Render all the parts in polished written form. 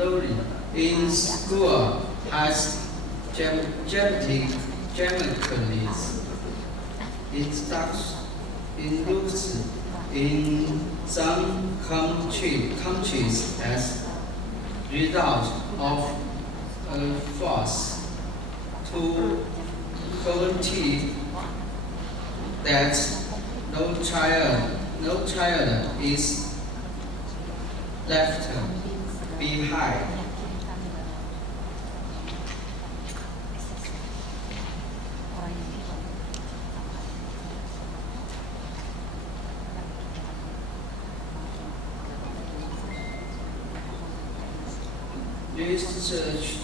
slowly. In school has genetically it looks in some countries as result of a force to guarantee that no child is left behind. Research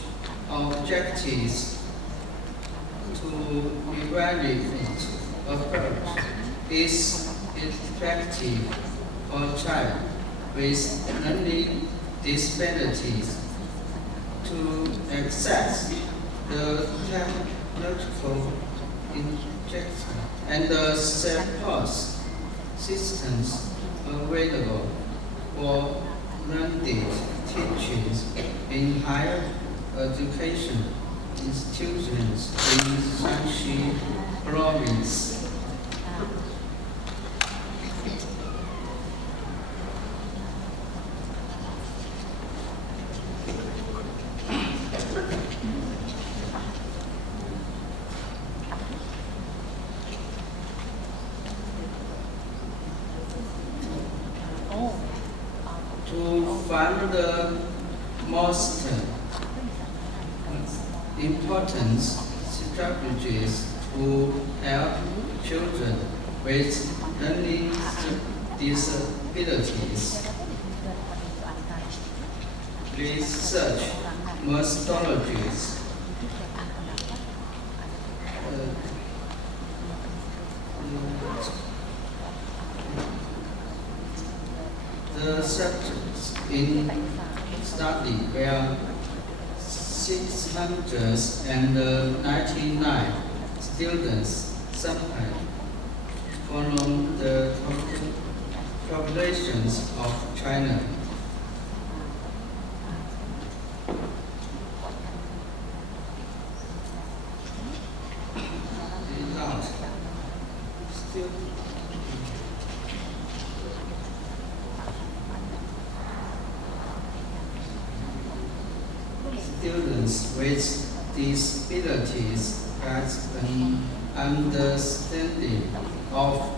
objectives to evaluate approach is effective for child with learning disabilities to access the technological injection and the support systems available for blended teachings in higher education institutions in Shanxi province. To find the most important strategies to help children with learning disabilities. Research methodologies. The subjects in study were 699 students sampled from the populations of China. Students with disabilities has an understanding of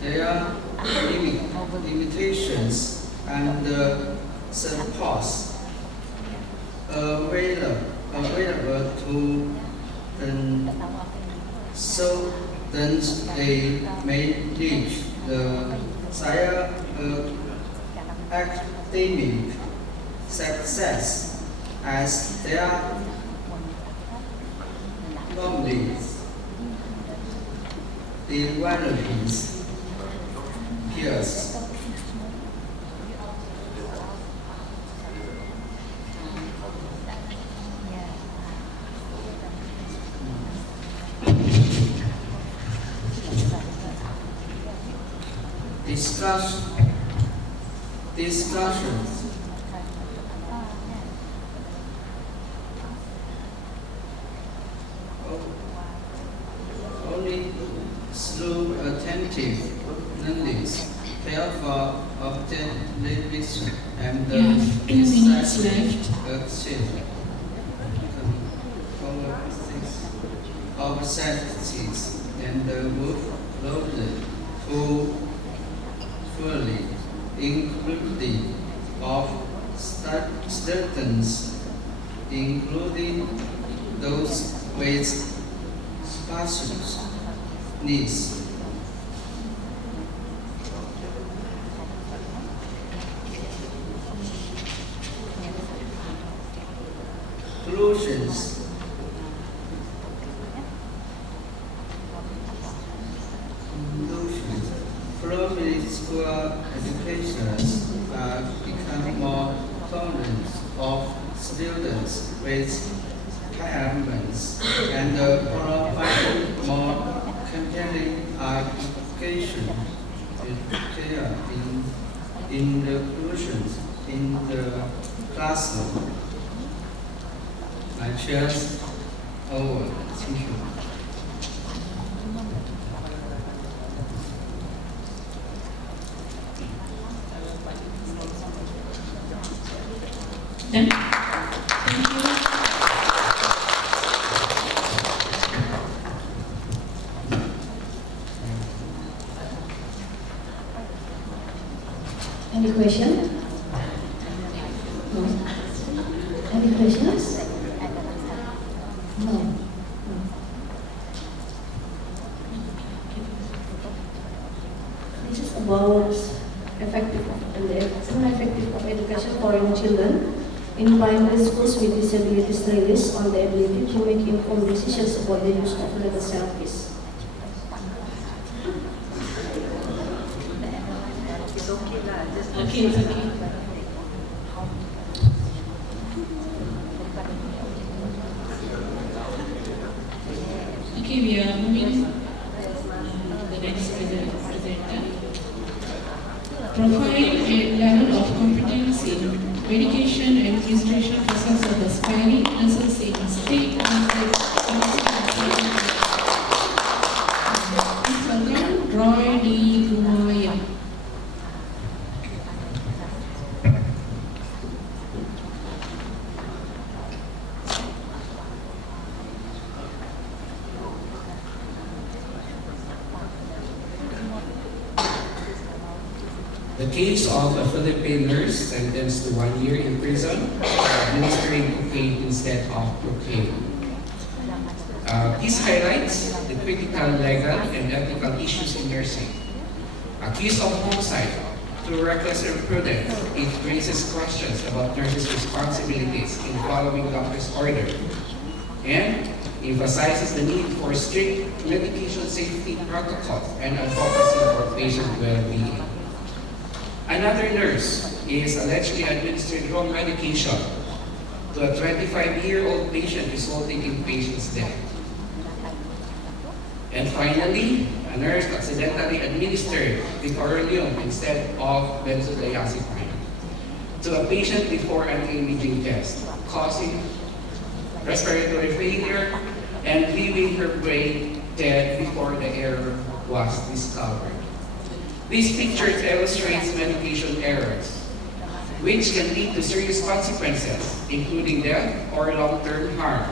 their limitations and supports available to them so that they may reach the desired academic success as their knowledge develops peers. Discussions. Only through attentive learning, careful observation, and decisive action objectives and move closer to fully including of students, including those with special needs. Conclusions. Primary school educators are becoming more tolerant of students with impairments and providing more compelling education in inclusions in the classroom. Cheers. Over. Thank you. Done. Thank you. Any question? No. Any questions? No. This is about effective of education for young children in primary schools with disability studies on the ability to make informed decisions about the use of legal service. Okay, it's okay. Okay, we are moving the next presenter. Profile and level of competence in medication administration process of aspiring nurses in state Welcome, Roy D. Gumaya. The case of a Philippine nurse sentenced to 1 year in prison for administering cocaine instead of cocaine. This highlights the critical legal and ethical issues in nursing. Accused of homicide through reckless imprudence, it raises questions about nurses' responsibilities in following doctor's order and emphasizes the need for strict medication safety protocols and advocacy for patient well-being. Another nurse is allegedly administered wrong medication to a 25-year-old patient, resulting in patient's death. And finally, a nurse accidentally administered Vicodinium instead of benzodiazepine to a patient before an imaging test, causing respiratory failure and leaving her brain dead before the error was discovered. These pictures illustrates medication errors, which can lead to serious consequences, including death or long-term harm.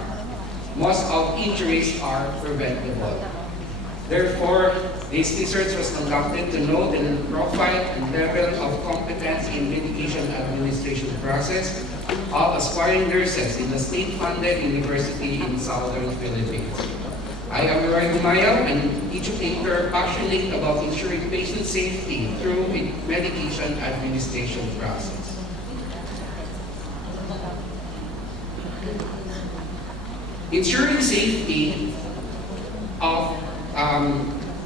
Most of injuries are preventable. Therefore, this research was conducted to know the profile and level of competence in medication administration process of aspiring nurses in the state-funded university in Southern Philippines. I am Roy Gumaya, an educator passionate about ensuring patient safety through a medication administration process. Ensuring safety of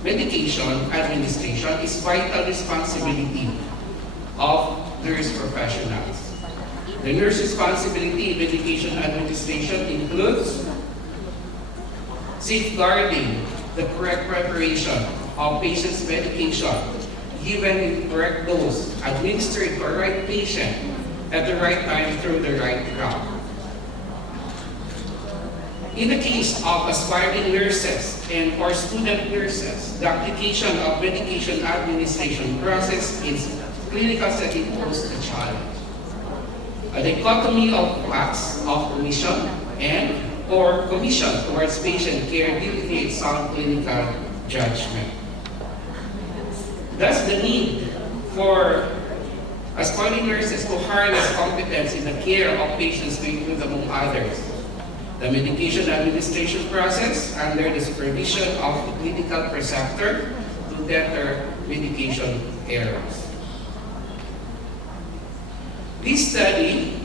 medication administration is vital responsibility of nurse professionals. The nurse responsibility in medication administration includes safeguarding the correct preparation of patient's medication, given in correct dose, administered to the right patient at the right time through the right route. In the case of aspiring nurses and or student nurses, the application of medication administration process is clinical setting poses a challenge. A dichotomy of acts of commission and or commission towards patient care delineates sound clinical judgment. Thus, the need for aspiring nurses to harness competence in the care of patients to include, among others, the medication administration process under the supervision of the clinical preceptor to deter medication errors. This study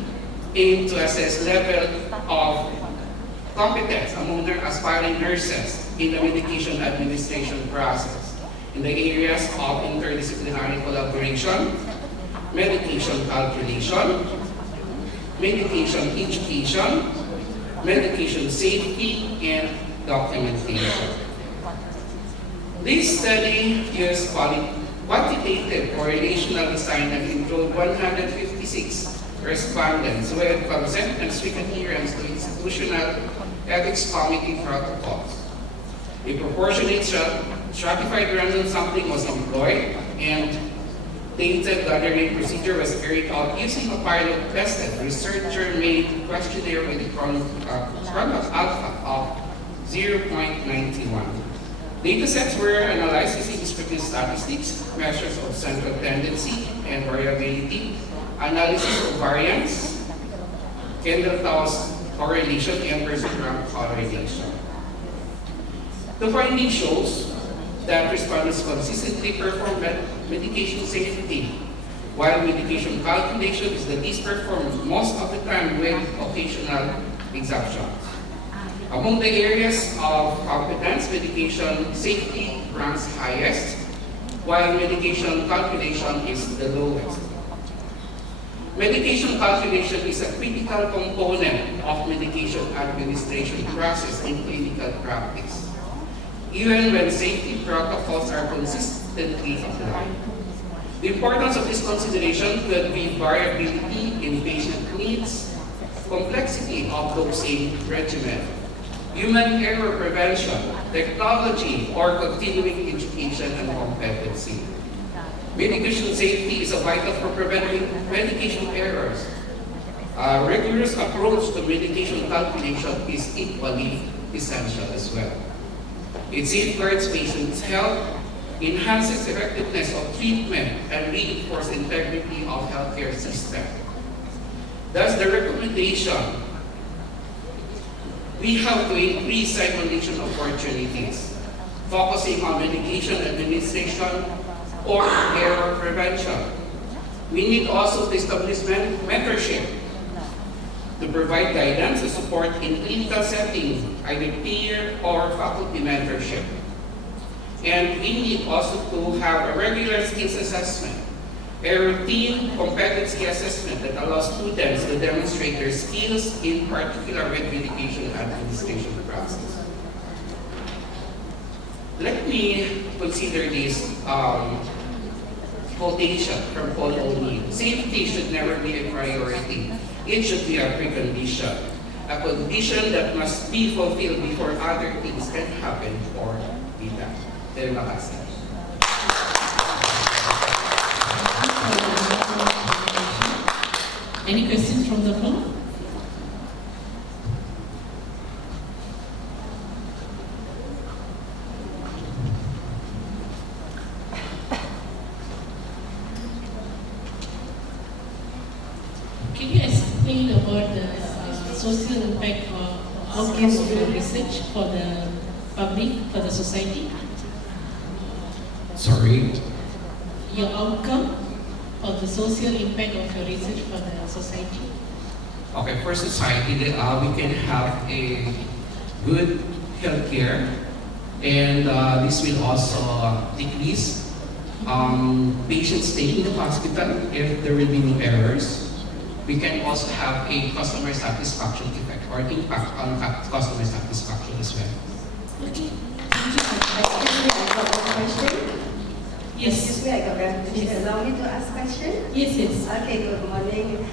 aimed to assess level of competence among their aspiring nurses in the medication administration process in the areas of interdisciplinary collaboration, medication calculation, medication education, medication safety, and documentation. This study used quantitative correlational design and enrolled 156 respondents with consent and strict adherence to institutional ethics committee protocols. A proportionate stratified random sampling was employed, and tainted gathering procedure was carried out using a pilot tested researcher-made questionnaire with a product alpha of 0.91. Datasets were analyzed using descriptive statistics, measures of central tendency and variability, analysis of variance, Kendall-Taos correlation, and person-rank correlation. The finding shows that respondents consistently perform medication safety, while medication calculation is the least performed most of the time with occasional exceptions. Among the areas of competence, medication safety ranks highest, while medication calculation is the lowest. Medication calculation is a critical component of medication administration process in clinical practice, even when safety protocols are consistently applied. The importance of this consideration could be variability in patient needs, complexity of dosing regimen, human error prevention, technology, or continuing education and competency. Medication safety is vital for preventing medication errors. A rigorous approach to medication calculation is equally essential as well. It safeguards patients' health, enhances effectiveness of treatment, and reinforces integrity of healthcare system. Thus, the recommendation, we have to increase cyclization opportunities, focusing on medication administration or error prevention. We need also to establish mentorship to provide guidance and support in clinical settings, either peer or faculty mentorship. And we need also to have a regular skills assessment, a routine competency assessment that allows students to demonstrate their skills, in particular with medication administration process. Let me consider this quotation from Paul O'Neill. Safety should never be a priority. It should be a precondition, a condition that must be fulfilled before other things can happen or be done. Terima kasih. Any questions from the floor? Can you explain about the social impact or outcomes of your research for the public, for the society? Sorry. Your outcome or the social impact of your research for the society? Okay, for society, we can have a good healthcare, and this will also decrease patients staying in the hospital if there will be no errors. We can also have a customer satisfaction effect or impact on customer satisfaction as well. Okay. Excuse me, I got one question. Yes. Excuse me, I got one question. Allow me to ask question? Yes, yes. Okay, good morning.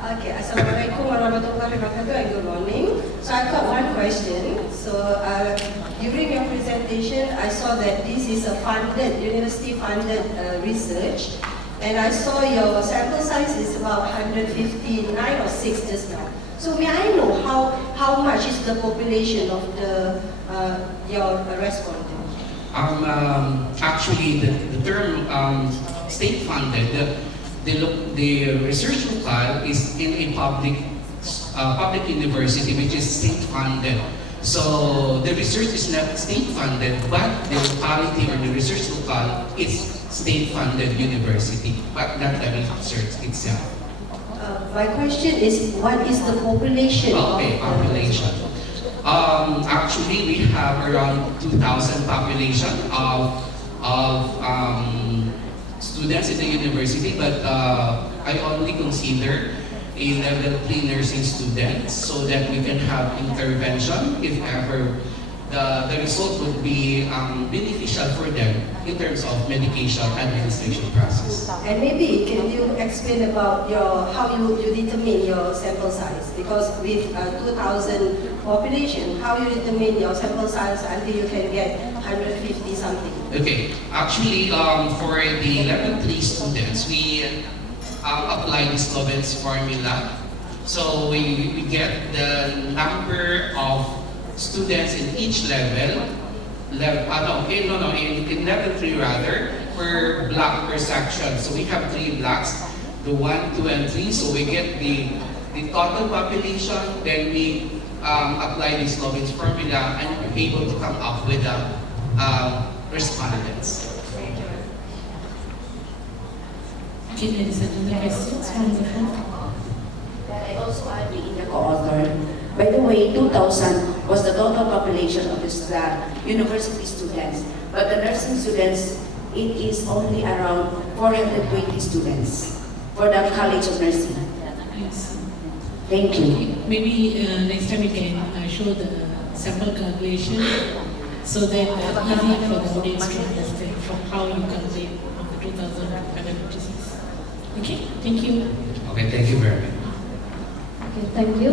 Okay, Assalamualaikum warahmatullahi wabarakatuh and good morning. So I've got one question. So during your presentation, I saw that this is a funded, university-funded research. And I saw your sample size is about 159 or 6 just now. So may I know how much is the population of the your respondent? Actually, the term state-funded, the research local is in a public university which is state-funded. So the research is not state-funded, but the locality or the research local is state-funded university, but not the research itself. My question is, what is the population? Okay, population. Actually, we have around 2,000 population of students in the university, but I only consider a level 3 nursing students so that we can have intervention if ever the result would be beneficial for them in terms of medication administration process. And maybe can you explain about how you determine your sample size? Because with 2,000 population, how you determine your sample size until you can get 150 something? Okay, actually, for the level 3 students, we apply the Sloven's formula. So we get the number of students in each level, in level 3 rather, per block per section. So we have 3 blocks, the 1, 2, and 3. So we get the total population, then we apply the Sloven's formula and we're able to come up with the respondents. Okay, ladies and gentlemen, questions from the floor? I also agree in the co-author. By the way, 2,000 was the total population of the university students, but the nursing students, it is only around 420 students for the College of Nursing. Yes. Thank you. Okay, maybe next time we can show the sample calculation so that easy for the audience to understand from how you calculate from the 2,556. Okay, thank you. Okay, thank you very much. Okay, thank you.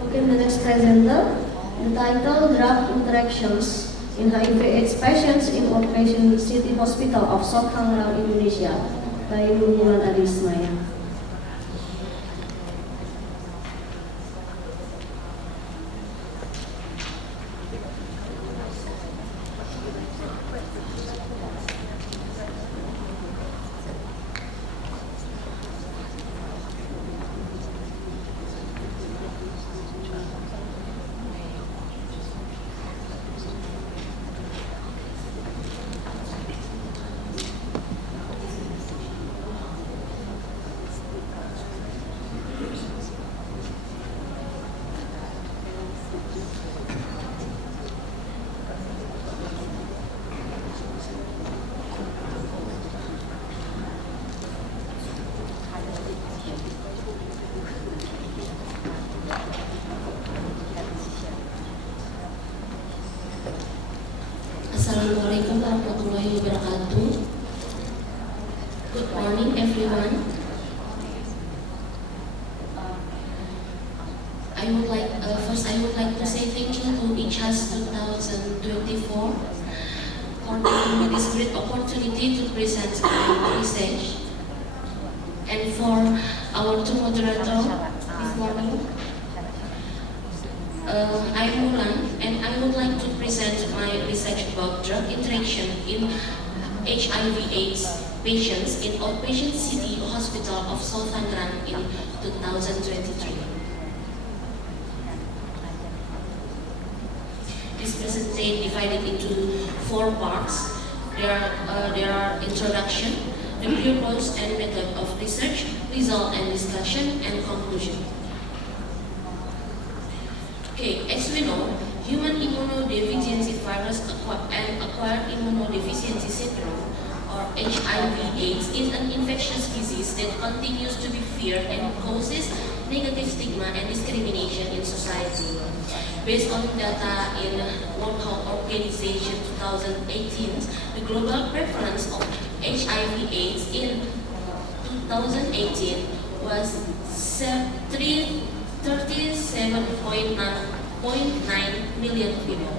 Okay, the next presenter, the title Drug Interactions in HIV/AIDS Patients in Outpatient City Hospital of South Tangerang, Indonesia, by Nurmulan Adi Ismail. Assalamualaikum warahmatullahi wabarakatuh. Good morning, everyone. First, I would like to say thank you to ICHAS 2024 for giving me this great opportunity to present my research, and for our two moderators this morning. I'm Mulan, and I would like to present my research about drug interaction in HIV/AIDS patients in Outpatient City Hospital of South Tangerang in 2023. This presentation divided into 4 parts. There are introduction, the purpose and method of research, result and discussion, and conclusion. Okay, as we know, human immunodeficiency virus and acquired immunodeficiency syndrome, or HIV/AIDS, is an infectious disease that continues to be feared and causes negative stigma and discrimination in society. Based on data in World Health Organization 2018, the global prevalence of HIV/AIDS in 2018 was 37.9 million people,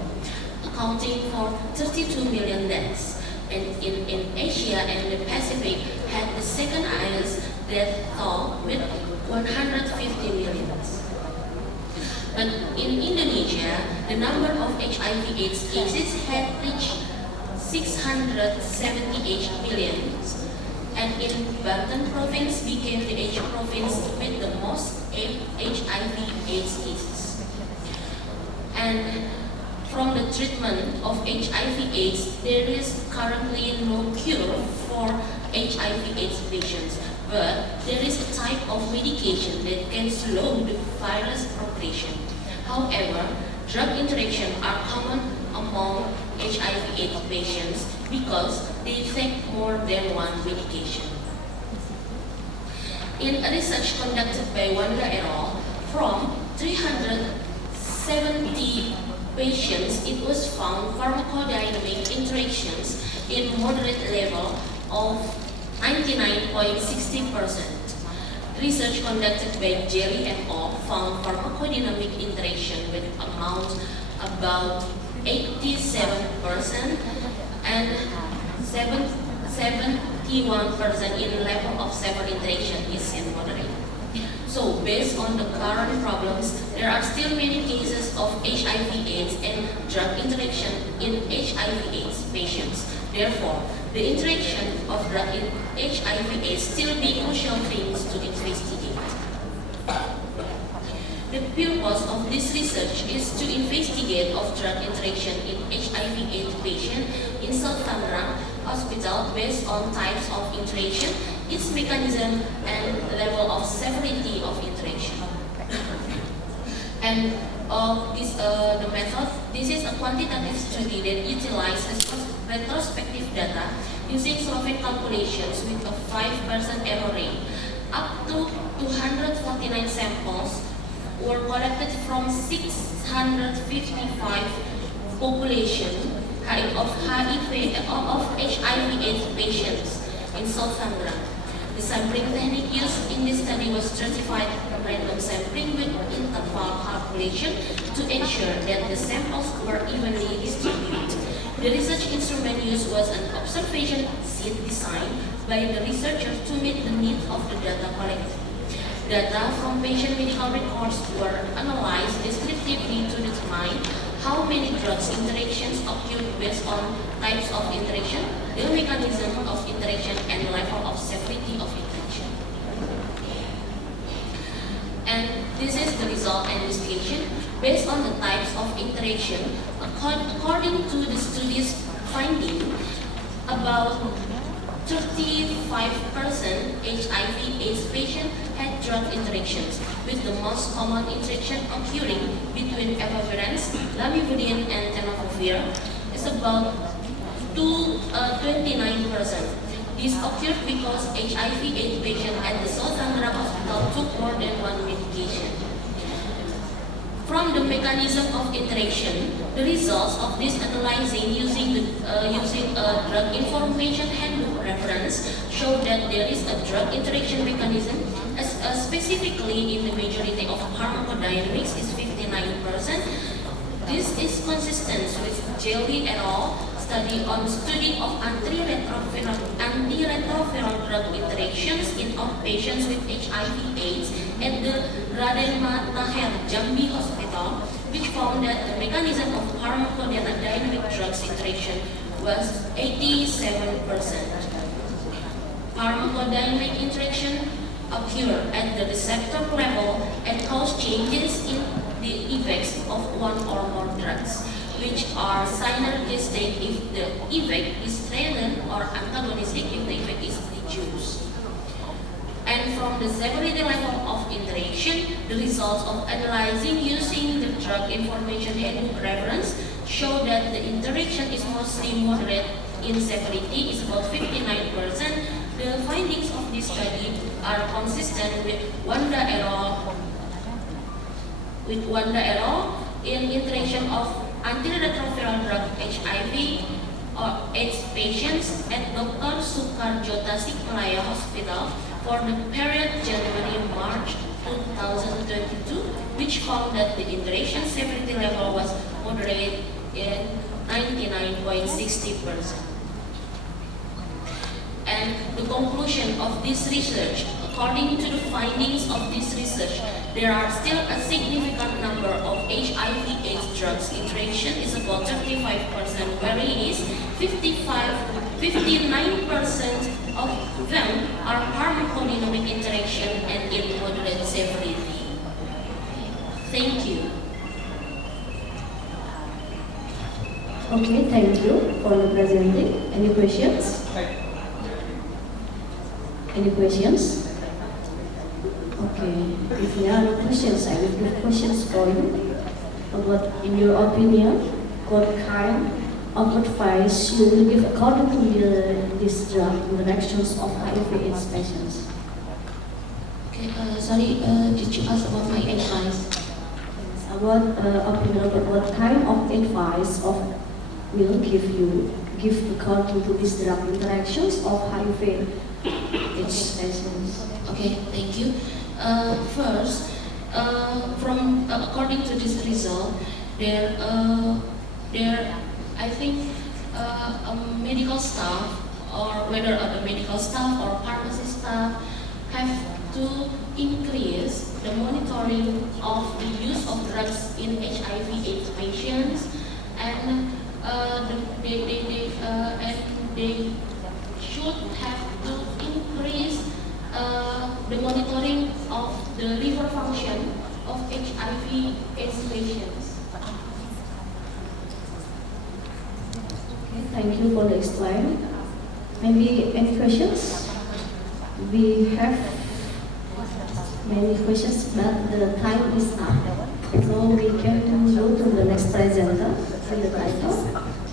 accounting for 32 million deaths, and in Asia and the Pacific had the second highest death toll with 150 million. But in Indonesia, the number of HIV/AIDS cases had reached 678 million, and in Banten province became the Asian province with the most HIV/AIDS cases. And from the treatment of HIV/AIDS, there is currently no cure for HIV/AIDS patients, but there is a type of medication that can slow the virus progression. However, drug interactions are common among HIV/AIDS patients because they take more than one medication. In a research conducted by Wanda et al. From 370 patients, it was found pharmacodynamic interactions in moderate level of 99.60%. Research conducted by Jerry et al. Found pharmacodynamic interaction with amount about 87% and 71% in level of severe interaction is in moderate. So based on the current problems, there are still many cases of HIV/AIDS and drug interaction in HIV/AIDS patients. Therefore, the interaction of drug in HIV/AIDS still be crucial things to investigate. The purpose of this research is to investigate of drug interaction in HIV/AIDS patient in South Tangerang Hospital based on types of interaction, its mechanism, and level of severity of interaction. And the method, this is a quantitative study that utilizes retrospective data using Slovak calculations with a 5% error rate. Up to 249 samples were collected from 655 population of HIV/AIDS patients in South Tangerang. The sampling technique used in this study was stratified random sampling with interval calculation to ensure that the samples were evenly distributed. The research instrument used was an observation seat designed by the researchers to meet the needs of the data collected. Data from patient medical records were analyzed descriptively to determine how many drugs interactions occurred based on types of interaction, the mechanism of interaction, and level of severity of interaction. And this is the result and investigation. Based on the types of interaction, according to the study's finding, about 35% HIV/AIDS patients had drug interactions, with the most common interaction occurring between efavirenz, lamivudine, and tenofovir is about 29%. This occurred because HIV/AIDS patients at the South Tangerang Hospital took more than one medication. From the mechanism of interaction, the results of this analyzing using a drug information handbook reference show that there is a drug interaction mechanism, specifically in the majority of pharmacodynamics is 59%. This is consistent with Jelly et al. Study of antiretroviral drug interactions in patients with HIV/AIDS at the Raden Matahir Jambi Hospital, which found that the mechanism of pharmacodynamic drugs interaction was 87%. Pharmacodynamic interaction occur at the receptor level and cause changes in the effects of one or more drugs, which are synergistic if the effect is strengthened or antagonistic if the effect is reduced. And from the severity level of interaction, the results of analyzing using the drug information handbook reference show that the interaction is mostly moderate in severity, is about 59%. The findings of this study are consistent with Wanda et al. In interaction of antiretroviral drug HIV or AIDS patients at Dr. Soekarjo Tasikmalaya Hospital for the period January-March 2022, which found that the interaction severity level was moderate at 99.60%. And the conclusion of this research, according to the findings of this research, there are still a significant number of HIV/AIDS drugs interaction is about 35%, whereas 59% of them are pharmacodynamic interaction and in moderate severity. Thank you. Okay, thank you for the presenting. Any questions? Any questions? Okay, if there are no questions, I will give questions for you. What, in your opinion, what kind of advice you will give according to this drug interactions of HIV/AIDS patients? Okay, sorry, did you ask about my advice? opinion about what kind of advice will give according to these drug interactions of HIV patients? Okay, thank you. First, according to this result, I think a medical staff, or whether the medical staff or pharmacy staff, have to increase the monitoring of the use of drugs in HIV/AIDS patients, and they should have to increase the monitoring of the liver function of HIV/AIDS patients. Okay, thank you for the explain. Maybe any questions? We have many questions, but the time is up. So we can go to the next presenter. See the title.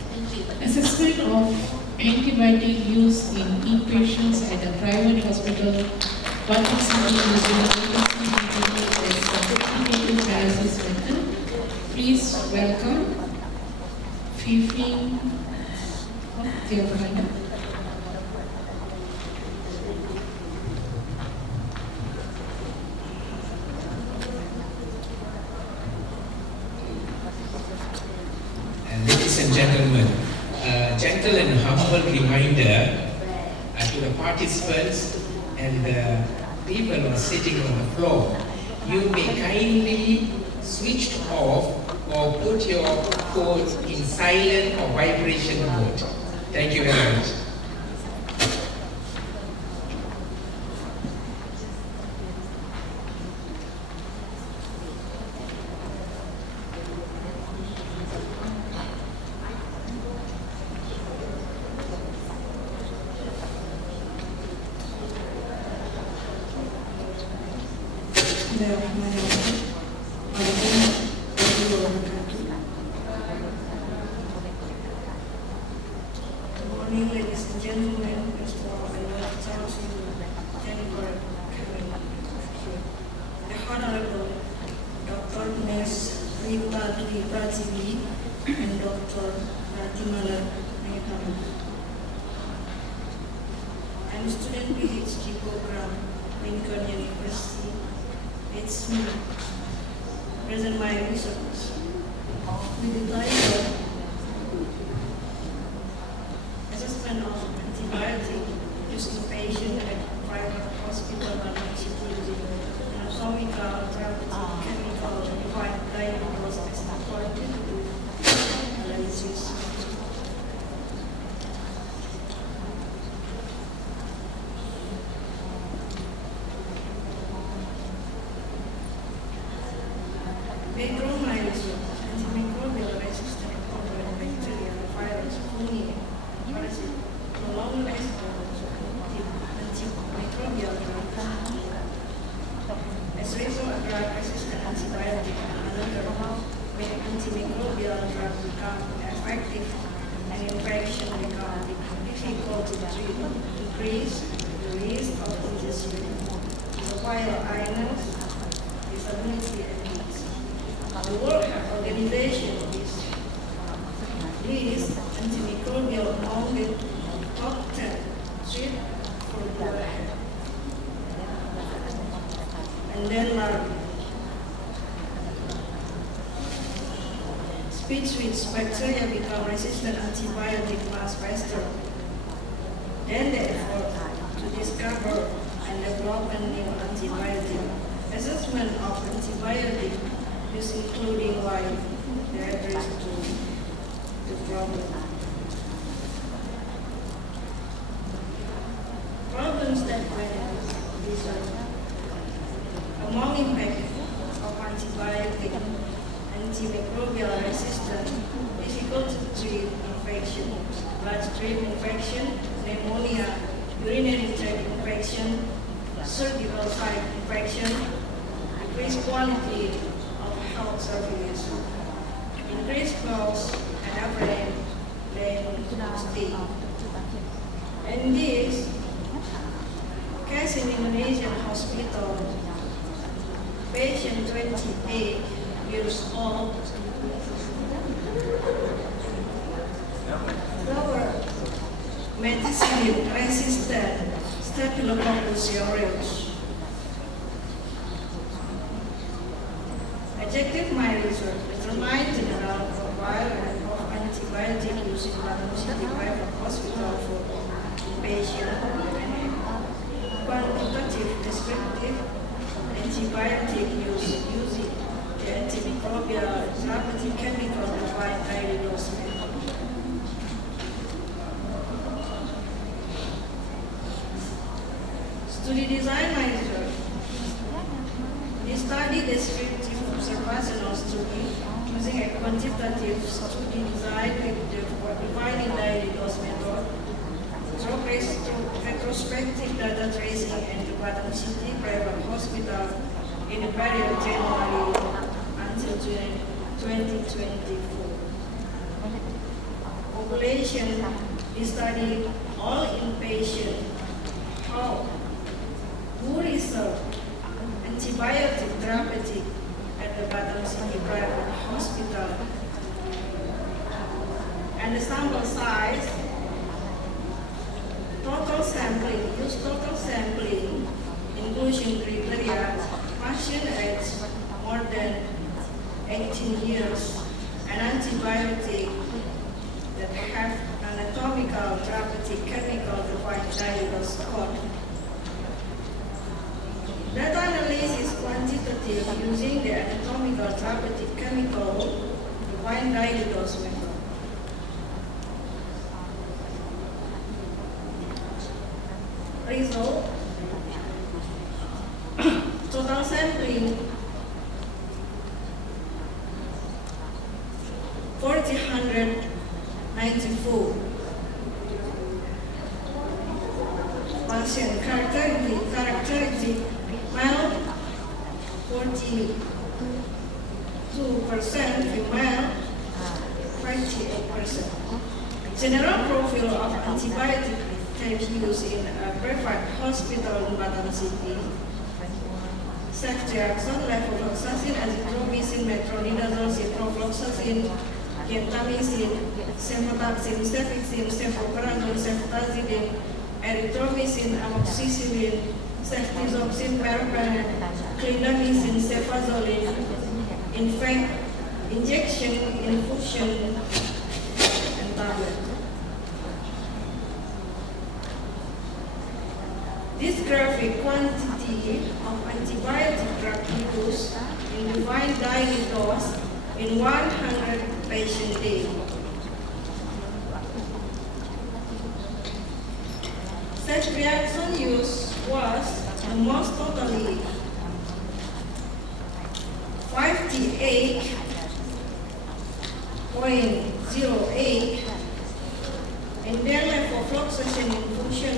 Thank you. Assessment of antibiotic use in inpatients at a private hospital participating using OTC as complicated dialysis method. Please welcome Fifi Theophana. Ladies and gentlemen, gentle and humble reminder to the participants and the people who are sitting on the floor. You may kindly switch off or put your phone in silent or vibration mode. Thank you very much. Good morning, ladies and gentlemen. First of all, I want to thank Jennifer Kevin, the Honorable Dr. Ms. Rita Dwi Prativi and Dr. Ratimala Nayakama. I'm a student PhD program, Lincoln University. It's me. Present my research with the title Assessment of Antibiotic Use in Patient at Private Hospital and Institute Anatomical, Therapeutic, Chemical, Defined Diagnosis and Quantitative Analysis. Background my research: antimicrobial resistant pathogen, bacteria, virus, fungi, parasites, no longer resistant antimicrobial drug. As a result, drug-resistant antibiotic and another antimicrobial drug become effective and infection become difficult to treat, increase the risk of injury, viral illness, disability, and disease. The World Health Organization lists antimicrobial among the top 10 threats for the health. And then speech which bacteria become resistant antibiotic much faster. Then the effort to discover and develop a new antibiotic. Assessment of antibiotic is including why they address to the problem. Problems that research. Among impacts of antibiotic, antimicrobial resistance, difficult to treat infection, bloodstream infection, pneumonia, urinary tract infection, cervical site infection, increased quality of health services, increased costs and average length stay. And this case in Indonesian hospital, patient 28 years old. Lower methicillin-resistant Staphylococcus aureus. Objective my research determine general profile of antibiotic use in Batam City Private Hospital for inpatient and quantitative descriptive antibiotic use using the antimicrobial therapeutic chemical defined daily dose method. Study design manager. The study descriptive observational study using a quantitative study design with the defining daily dose method, through retrospective data tracing and the Batam City Private Hospital in the period January until June 2024. Population, the study all inpatient. How? Who reserved antibiotic therapeutic at the Batam City Private Hospital? And the sample size, total sampling, use total sampling, inclusion criteria, patient age more than 18 years, and antibiotic that have anatomical, therapeutic, chemical defined daily dose code. Data analysis quantitative using the anatomical, therapeutic, chemical defined daily dose method. Result, total sampling 4,194. Patient characteristic male 42%, female 58%. General profile of antibiotic use in a private hospital in Batam City. Ceftriaxone, levofloxacin, azithromycin, metronidazole, ciprofloxacin, gentamicin, cefotaxime, cefixime, cefoperazole, ceftazidime, erythromycin, amoxicillin, ceftriaxone, paraben, clindamycin, cefazolin, injection, infusion, and tablet. This graphic quantity of antibiotic drug use in defined daily dose in 100 patient day. Ceftriaxone use was the most totally 58.08, and then levofloxacin infusion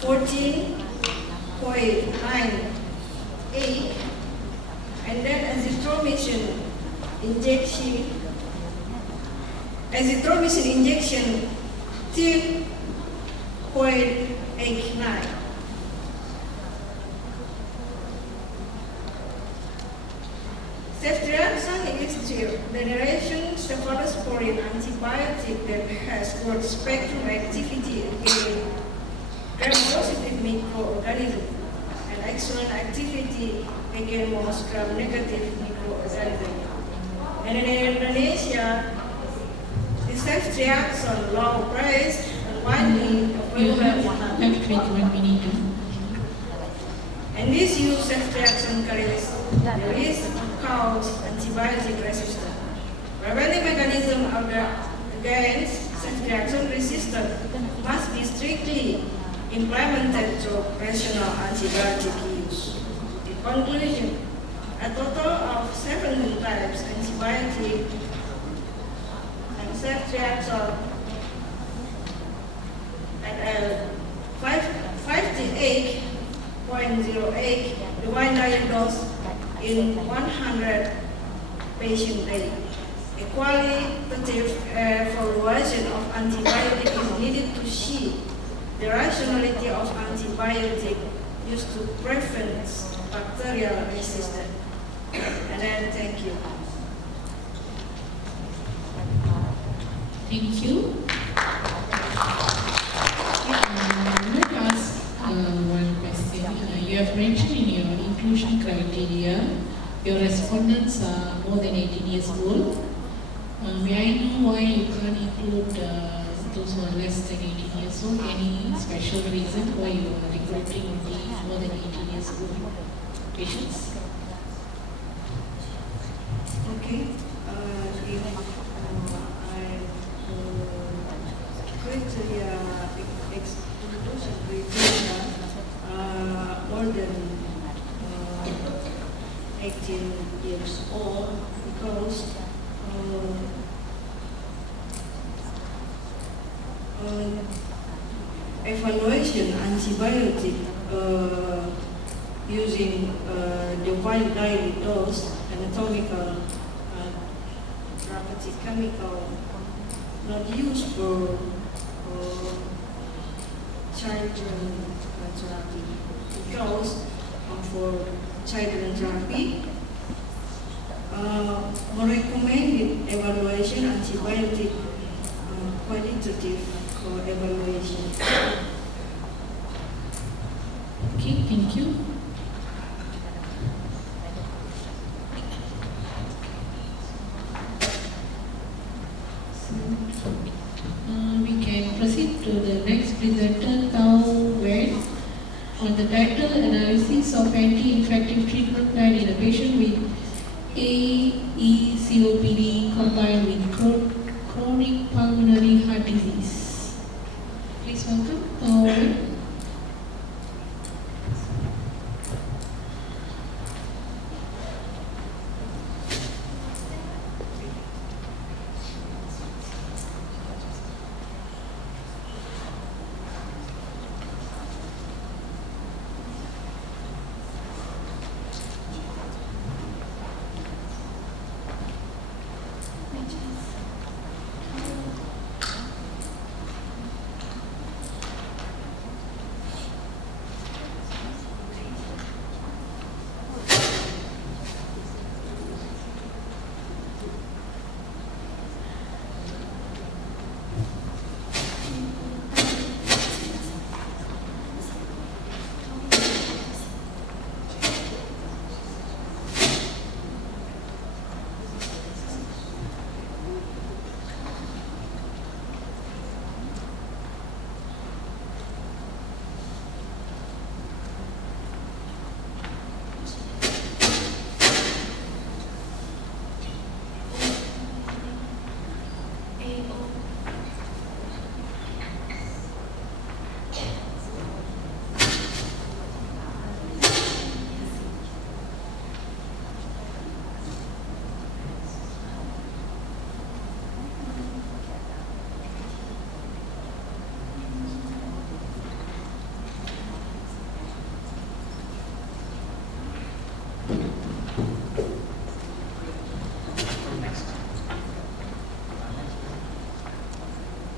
14.98, and then azithromycin injection 10.89. Ceftriaxone is the generation cephalosporin antibiotic that has broad spectrum activity against gram-positive microorganisms and excellent activity against most gram-negative microorganisms. And in Indonesia, the ceftriaxone low price and widely You available. have 21 minutes. And this use ceftriaxone carries the risk cause antibiotic resistance. Preventive mechanism against ceftriaxone resistance must be strictly implemented through rational antibiotic use. In conclusion, a total of 17 types antibiotic and ceftriaxone at a 58.08 divine daily dose in 100 patient day. A qualitative evaluation of antibiotic is needed to see the rationality of antibiotic used to prevent bacterial resistance. Then thank you. Thank you. I'd like to ask one question. You have mentioned in your inclusion criteria, your respondents are more than 18 years old. May I know why you can't include those who are less than 18 years old? Any special reason why you are recruiting only more than 18 years old patients? Okay. If criteria, exclusion criteria more than 18 years old, because evaluation antibiotic using defined daily dose, anatomical, therapeutic chemical, not used for children therapy, because for children therapy, recommended evaluation antibiotic qualitative evaluation. Okay, thank you. We can proceed to the next presenter, Tao Wen, on the title Analysis of Anti-Infective Treatment Plan in a Patient with AECOPD combined with chronic pulmonary heart disease. Please welcome Tao Wen.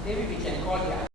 Maybe we can call the